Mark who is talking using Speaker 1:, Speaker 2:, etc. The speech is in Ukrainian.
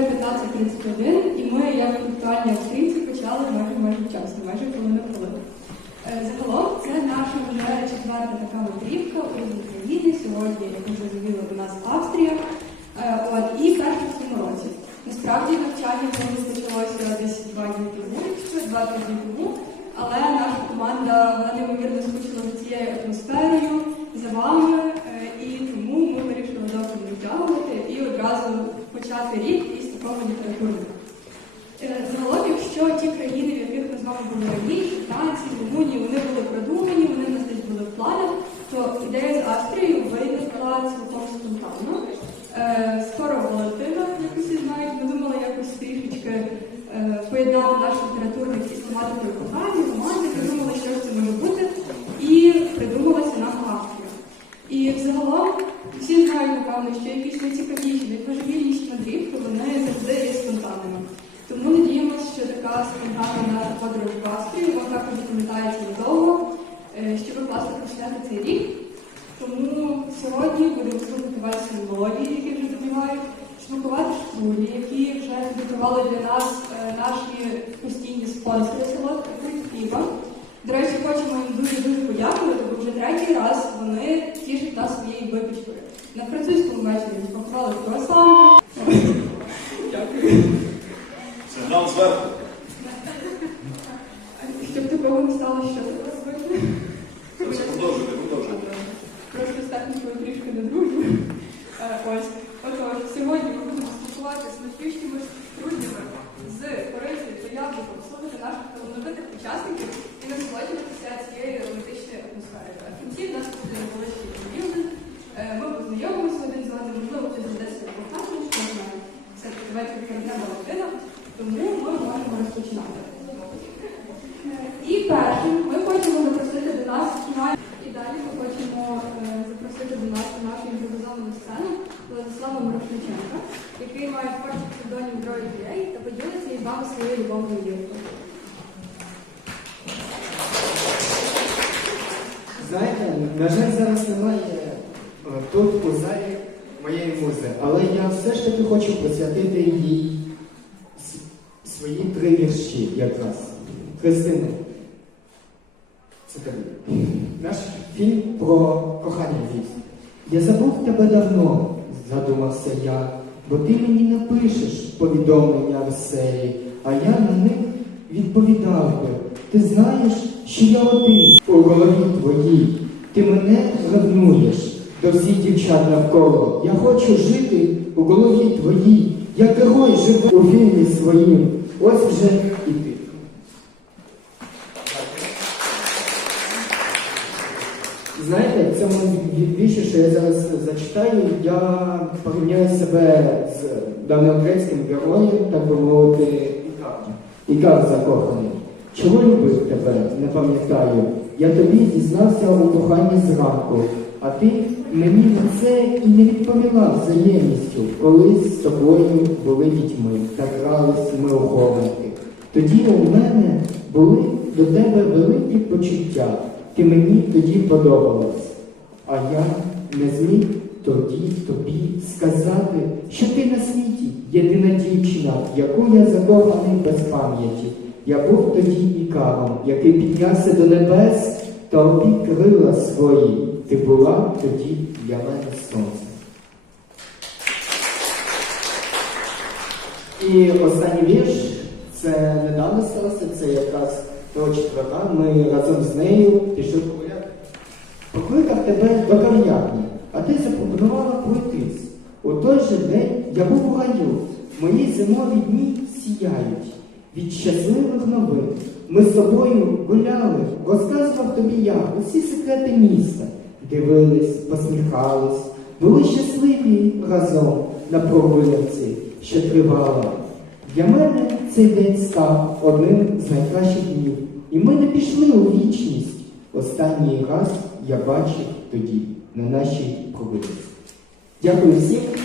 Speaker 1: 15.31, і ми, як віртуальні австрійці, почали майже майже вчасно, майже половину хвилини. Е, Загалом це наша вже четверта така мандрівка у Україні. Сьогодні, як ми зрозуміли, у нас Австрія. Е, От, і перша в цьому році. Насправді навчання почалося десь два дні тому, два тижні тому. Але наша команда вона неймовірно скучила за цією атмосферою, за вами, е, і тому ми вирішили довго не і одразу почати рік такого. Е, Загалом, якщо ті країни, в яких ми з вами були раніше, Франції, Румунії, вони були продумані, вони нас десь були в планах, то ідея з Австрією виникла цілком спонтанно. Е, Скоро Валентина, як усі знають, ми думали якось трішечки е, поєднати наш літературний із тематикою кохання, романтики, думали, що ж це може бути, і придумалася наша Австрія. І взагалом всі знають, напевно, що якісь найцікавіші, найважливіші мандрівки, вони така спонтанна наша подорож в Австрію також запам'ятається надовго, е, що ви цей рік. Тому сьогодні будемо слухати ваші мелодії, які вже добивають, смакувати штулі, які вже підготували для нас е, наші постійні спонсори солодких хліба. До речі, хочемо їм дуже-дуже подякувати, бо вже третій раз вони тішать нас своєю випічкою. На французькому вечорі спакували круасан. Дякую.
Speaker 2: Сигнал зверху.
Speaker 1: Щоб такого не стало, що треба робити.
Speaker 2: Це все продовжуйте, продовжуйте.
Speaker 1: Трошки з технікою трішки не дружньо. Е, Ось. Отож, сьогодні ми будемо спілкуватися з найспішними друзями з корицею та яблуком, слухати наших талановитих учасників і насолоджуватися цією романтичною атмосферою. А в кінці в нас буде невеличкий рівень. Ми познайомимося один з одним, можливо, задасть своє кохання, що не знаю. Вечір перед днем Валентина, тому ми можемо розпочинати. Е, І першим ми хочемо запросити до нас і далі ми хочемо е, запросити до нас на нашу імпровізовану сцену Владислава Мирошниченка, який має творчий псевдонім Дрої Дієї та поділиться із вами своєю любовною віркою.
Speaker 3: Знаєте, на жаль, зараз немає е, тут у залі моєї музи, але я все ж таки хочу присвятити їй свої три вірші якраз. Христина, це тобі. Наш фільм про кохання звісно. Я забув тебе давно, задумався я, бо ти мені напишеш повідомлення веселі, а я на них відповідав би. Ти знаєш, що я один у голові твоїй. Ти мене ревнуєш до всіх дівчат навколо. Я хочу жити у голові твоїй. Я герой живу у фільмі своїм. Ось вже і ти. Знаєте, в цьому вірші, що я зараз зачитаю, я порівняю себе з давньогрецьким героєм, так би мовити. Ікар закоханий. Чого любив тебе, не пам'ятаю. Я тобі дізнався у коханні зранку, а ти мені на це і не відповіла взаємністю, коли з тобою були дітьми та грались ми у хованки. Тоді у мене були до тебе великі почуття. Ти мені тоді подобалась, а я не зміг тоді тобі сказати, що ти на світі єдина дівчина, яку я закоханий без пам'яті. Я був тоді ікаром, який піднявся до небес та обік свої. Ти була тоді для мене сонцем. І останній вірш це недавно сталося, це якраз того четверга. Ми разом з нею пішли. Покликав тебе до кав'ярні, а ти запропонувала пройтись. У той же день я був у гаю. Мої зимові дні сіяють від щасливих новин. Ми з тобою гуляли, розказував тобі я усі секрети міста. Дивились, посміхались, були щасливі разом на прогулянці, що тривала. Для мене цей день став одним з найкращих днів. І ми не пішли у вічність. Останній раз я бачив тоді на нашій прогулянці. Дякую всім.